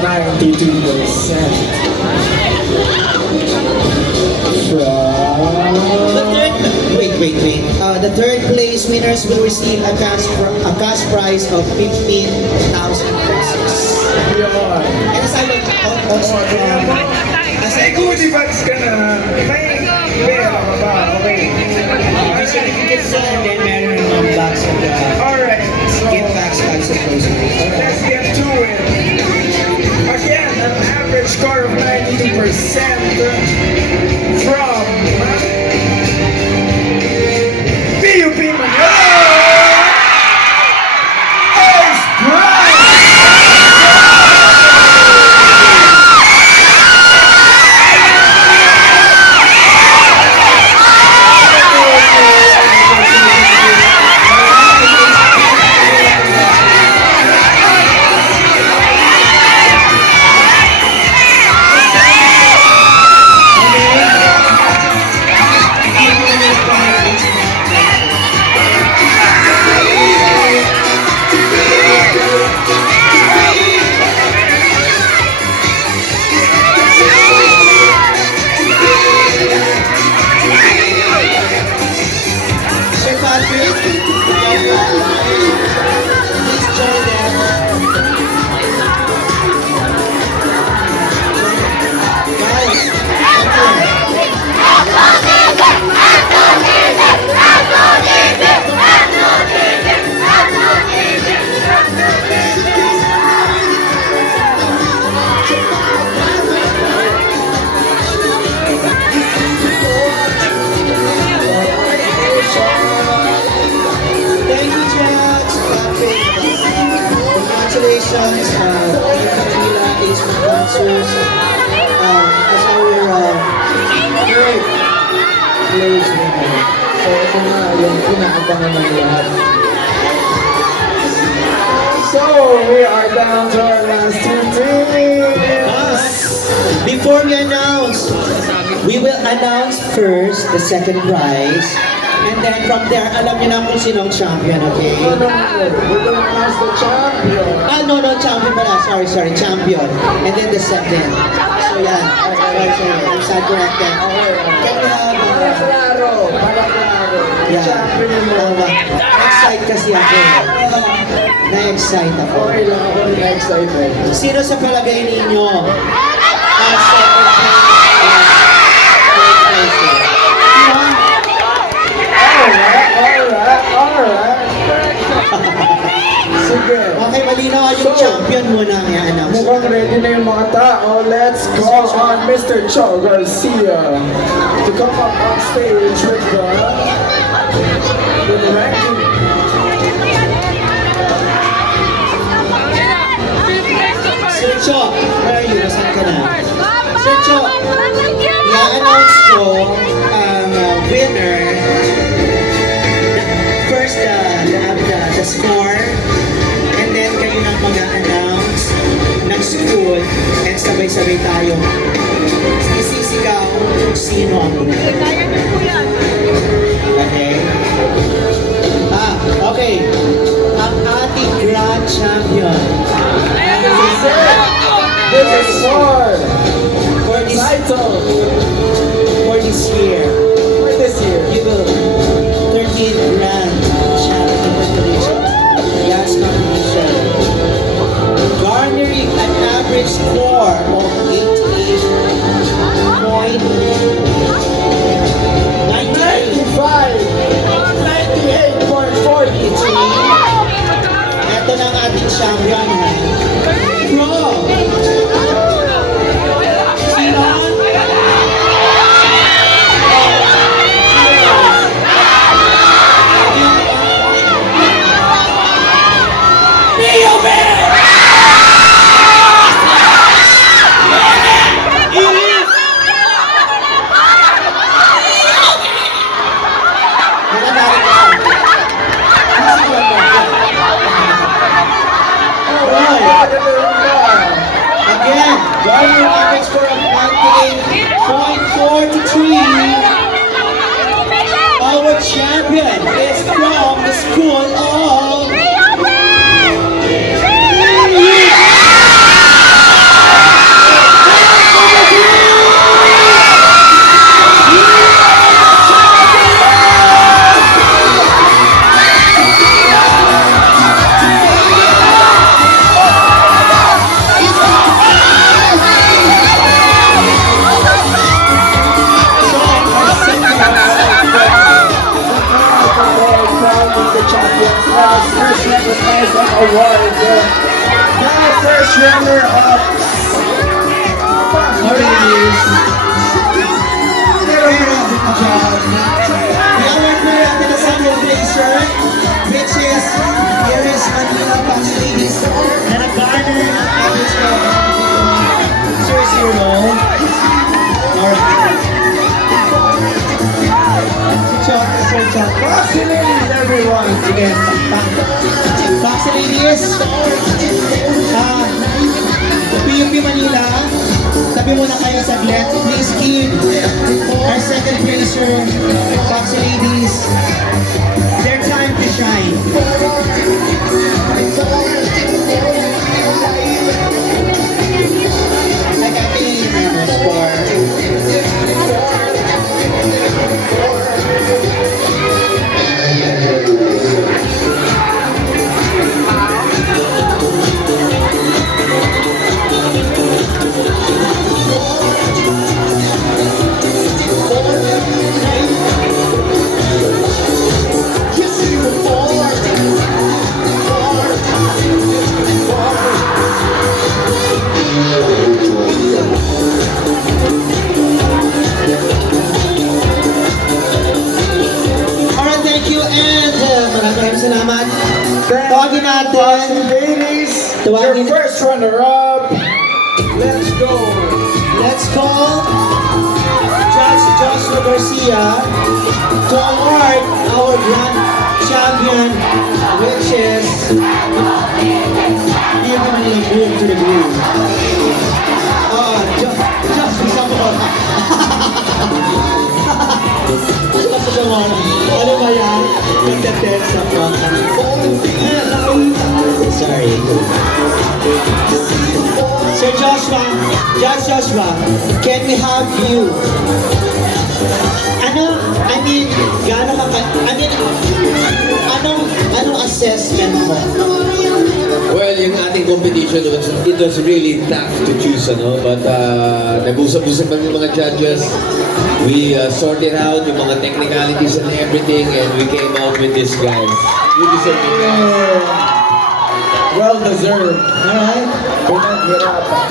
92%. Wait. The third place winners will receive a cash prize of 15,000 pesos. Yun. And aside also May goodie bags ka na. May pera ka ba? Okay. certificates and then meron ng box of the Alright. So, gift bags also closing. let's get to it. Again, an average score of 92% from PUP Manila. Ace Brian! Sir Patrick, please join them. Guys, thank you, Jax. Congratulations, Manila is my dancers. As our third place winner. So ito na yung pinakabangan ng lahat. So, we are down to our last two teams. Before we will announce first the second prize. And then from there, alam niyo na kung sino ang champion, okay? We're gonna announce the champion. No, champion pala. Sorry, champion. And then the second. So yan. Sorry. I'm sad corrected. Can we have... Palaklaro. Yeah. Champion mo. Na-excite kasi ako. Na-excite ako. Okay lang ako na-excited. Sino sa palagay ninyo ang second place? Alright. Sige. Okay, malinaw yung champion muna ang i-announce. Mukhang ready na yung mga tao. Let's call on Mr. Cho Garcia to come up on stage with the ranking. Sir Cho, where are you? Nasaan ka na? Sir Cho, i-announce ko ang winner. First, the score, and then kayo nang mag-announce ng school, and sabay-sabay tayo isisigaw kung sino ang winner. Okay? Okay. Ang ating grand champion. This is For this title year. for this year. You will 13th grand champion. Congratulations. Yes, competition. Garnering an average score of 98.43. Ito na ang ating champion. Bro! Sino? Manila First Recognized Award. The first runner-up. Ladies. Very good job. I-award po natin ang second placer, which is ManilasFinestHunks ladies na nag-garner ng average of 0-0. Alright. Si Chok. Boxing ladies, everyone. Sige, Boxing ladies. PUP Manila, tabi muna kayo saglit. Please give our second placer, Boxing ladies, their time to shine. Like I think members for Alright, thank you and maraming salamat. Tawagin natin. Boxing ladies, your Tawagin. first runner-up. Let's go. Let's call Judge Joshua Garcia to award our grand champion, which is give him a groove to the groove. Judge, bisa mo ba? Ano ba yan? Nagtatext ako. Sorry. Sir Joshua, Judge Joshua, can we have you? Anong assessment mo? Well, yung ating competition, it was really tough to choose, ano? But nag-usap-usap lang yung mga judges. We sorted out yung mga technicalities and everything, and we came out with this, guys. You deserve it, guys. Well deserved. Alright? Pinaghirapan.